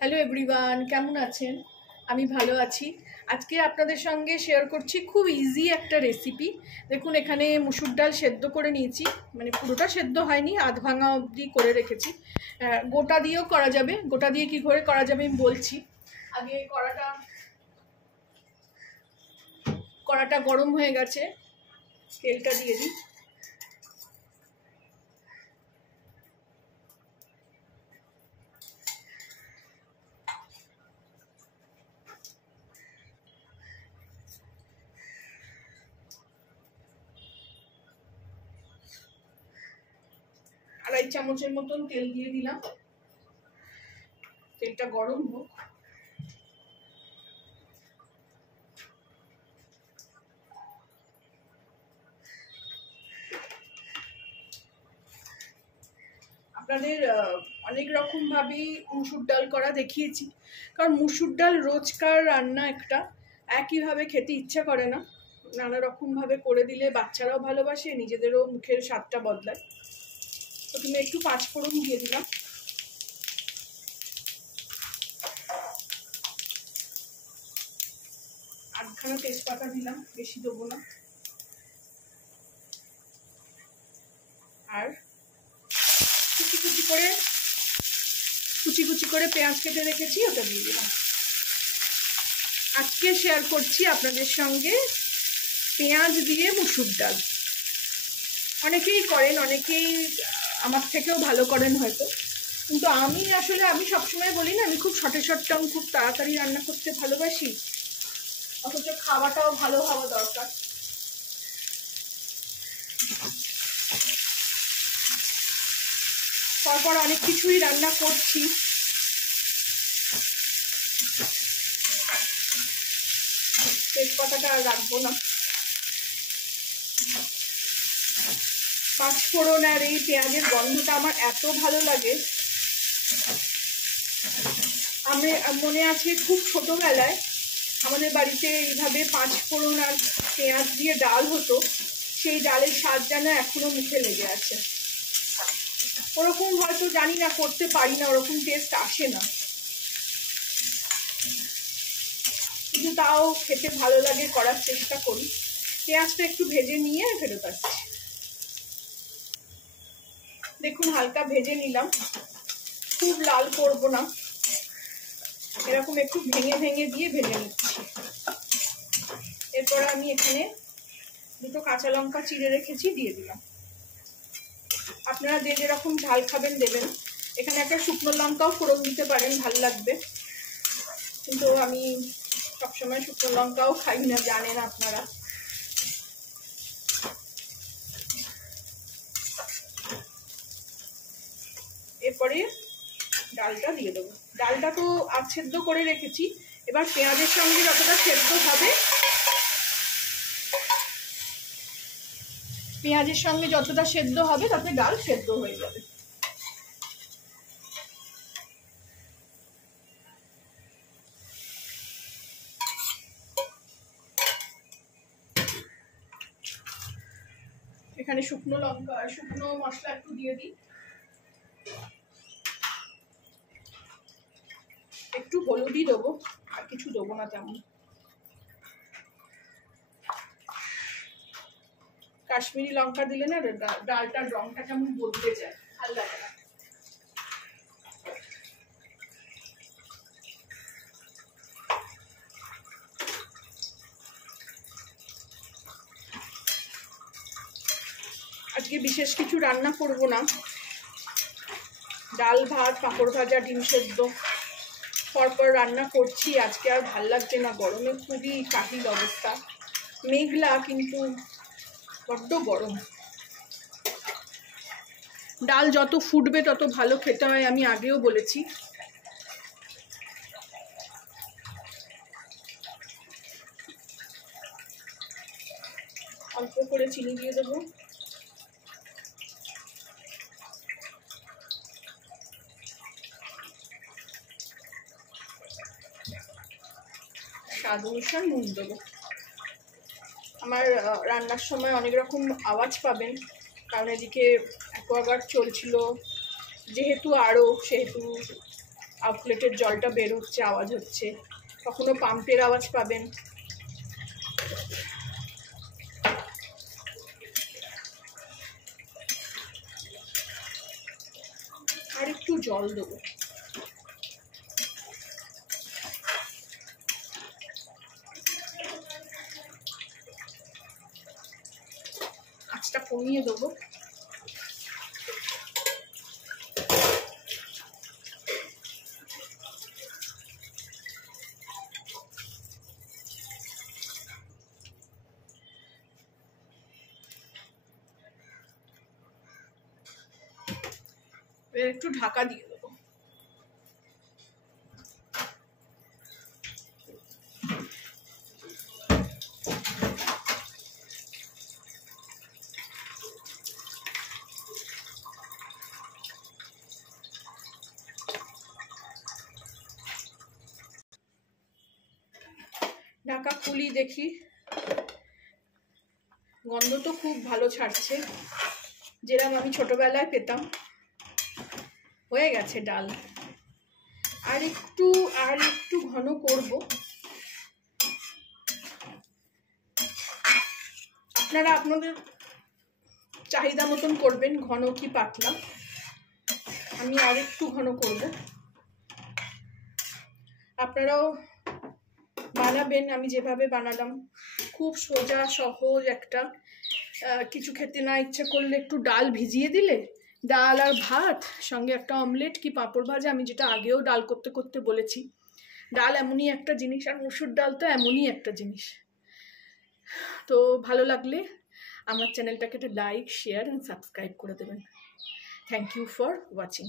Hello everyone, কেমন আছেন? আমি ভালো আছি। আজকে আপনাদের সঙ্গে শেয়ার করছি খুব ইজি একটা রেসিপি। দেখুন, এখানে মুসুর ডাল সেদ্ধ করে নিয়েছি, মানে পুরোটা সেদ্ধ হয়নি, আধ ভাঙা অবধি করে রেখেছি। গোটা দিয়েও করা যাবে, গোটা দিয়ে কী করে করা যাবে আমি বলছি। আগে কড়াটা গরম হয়ে গেছে, তেলটা দিয়ে দিই। আড়াই চামচের মতন তেল দিয়ে দিলাম, তেলটা গরম হোক। আপনাদের অনেক রকমভাবেই মুসুর ডাল করা দেখিয়েছি, কারণ মুসুর ডাল রোজকার রান্না একটা, একইভাবে খেতে ইচ্ছা করে না। নানা রকমভাবে করে দিলে বাচ্চারাও ভালোবাসে, নিজেদেরও মুখের স্বাদটা বদলায়। প্রথমে একটু পাঁচফোড়ন দিয়ে দিলাম, আধখানা তেজপাতা দিলাম, বেশি দেবো না। আর কুচি কুচি করে পেঁয়াজ কেটে রেখেছি, ওটা দিয়ে দিলাম। আজকে শেয়ার করছি আপনাদের সঙ্গে পেঁয়াজ দিয়ে মুসুর ডাল। অনেকেই করেন, অনেকেই আমার থেকেও ভালো করেন হয়তো, কিন্তু আমি সবসময় বলি না, আমি খুব শর্টটার্ম, খুব তাড়াতাড়ি রান্না করতে ভালোবাসি, অথচ খাওয়াটাও ভালো হওয়া দরকার। তারপর অনেক কিছুই রান্না করছি, তেজপাতাটা আর রাখবো না। পাঁচফোড়ন আর এই পেঁয়াজের গন্ধটা আমার এত ভালো লাগে। আমি মনে আছে খুব ছোটবেলায় আমাদের বাড়িতে এইভাবে পাঁচফোড়ন আর পেঁয়াজ দিয়ে ডাল হতো, সেই ডালের স্বাদ যেন এখনো মুখে লেগে আছে। ওরকম হয়তো জানি না, করতে পারি না, ওরকম টেস্ট আসে না, কিন্তু তাও খেতে ভালো লাগে, করার চেষ্টা করি। পেঁয়াজটা একটু ভেজে নিয়ে ফেরত আসছি। দেখুন, হালকা ভেজে নিলাম, খুব লাল করব না, এরকম একটু ভেঙে ভেঙে দিয়ে ভেজে নিচ্ছি। এরপর আমি এখানে দুটো কাঁচা লঙ্কা চিড়ে রেখেছি, দিয়ে দিলাম। আপনারা যে যেরকম ঝাল খাবেন দেবেন। এখানে একটা শুকনো লঙ্কাও ফোড়ন দিতে পারেন, ভালো লাগবে, কিন্তু আমি সবসময় শুকনো লঙ্কাও খাই না, জানেন আপনারা। এরপরে ডালটা দিয়ে দেবো। ডালটা তো সেদ্ধ করে রেখেছি, এবার পেঁয়াজের সঙ্গে যতটা সেদ্ধ হবে, তাতে ডাল সেদ্ধ হয়ে যাবে। এখানে শুকনো মশলা একটু দিয়ে দিই, একটু হলুদই দেবো, আর কিছু দেবো না তেমন। কাশ্মীরি লঙ্কা দিলে না ডালটার রংটা কেমন বদলে যায়, ভালো লাগে না। আজকে বিশেষ কিছু রান্না করব না, ডাল ভাত, পাঁপড় ভাজা, ডিম সেদ্ধ পরপর রান্না করছি। আজকে আর ভাল লাগছে না, গরমে খুবই কাহিল অবস্থা, মেঘলা কিন্তু বড্ড গরম। ডাল যত ফুটবে তত ভালো খেতে হয়, আমি আগেও বলেছি। অল্প করে চিনি দিয়ে দেবো, স্বাদ অনুসার নুন দেবো। আমার রান্নার সময় অনেক রকম আওয়াজ পাবেন, কারণ এদিকে অ্যাকোয়াগার্ড চলছিল যেহেতু, সেহেতু আউটলেটের জলটা বের হচ্ছে, আওয়াজ হচ্ছে, কখনো পাম্পের আওয়াজ পাবেন। আর একটু জল দেবো। আঁচটা কমিয়ে দেবো। একটু ঢাকা দিয়ে দেবো। ঢাকা খুলি দেখি, গন্ধ তো খুব ভালো ছাড়ছে, যেরকম আমি ছোটবেলায় পেতাম। হয়ে গেছে ডাল। আর একটু ঘন করব। আপনারা আপনাদের চাহিদা মতন করবেন, ঘন কি পাতলা। আমি আর একটু ঘন করব। আপনারাও বানাবেন আমি যেভাবে বানালাম। খুব সোজা সহজ একটা, কিছু খেতে না ইচ্ছে করলে একটু ডাল ভিজিয়ে দিলে, ডাল আর ভাত সঙ্গে একটা অমলেট কি পাঁপড় ভাজা, আমি যেটা আগেও ডাল করতে করতে বলেছি। ডাল এমনই একটা জিনিস, আর মসুর ডাল তো এমনই একটা জিনিস। তো ভালো লাগলে আমার চ্যানেলটাকে একটা লাইক, শেয়ার অ্যান্ড সাবস্ক্রাইব করে দেবেন। Thank you for watching.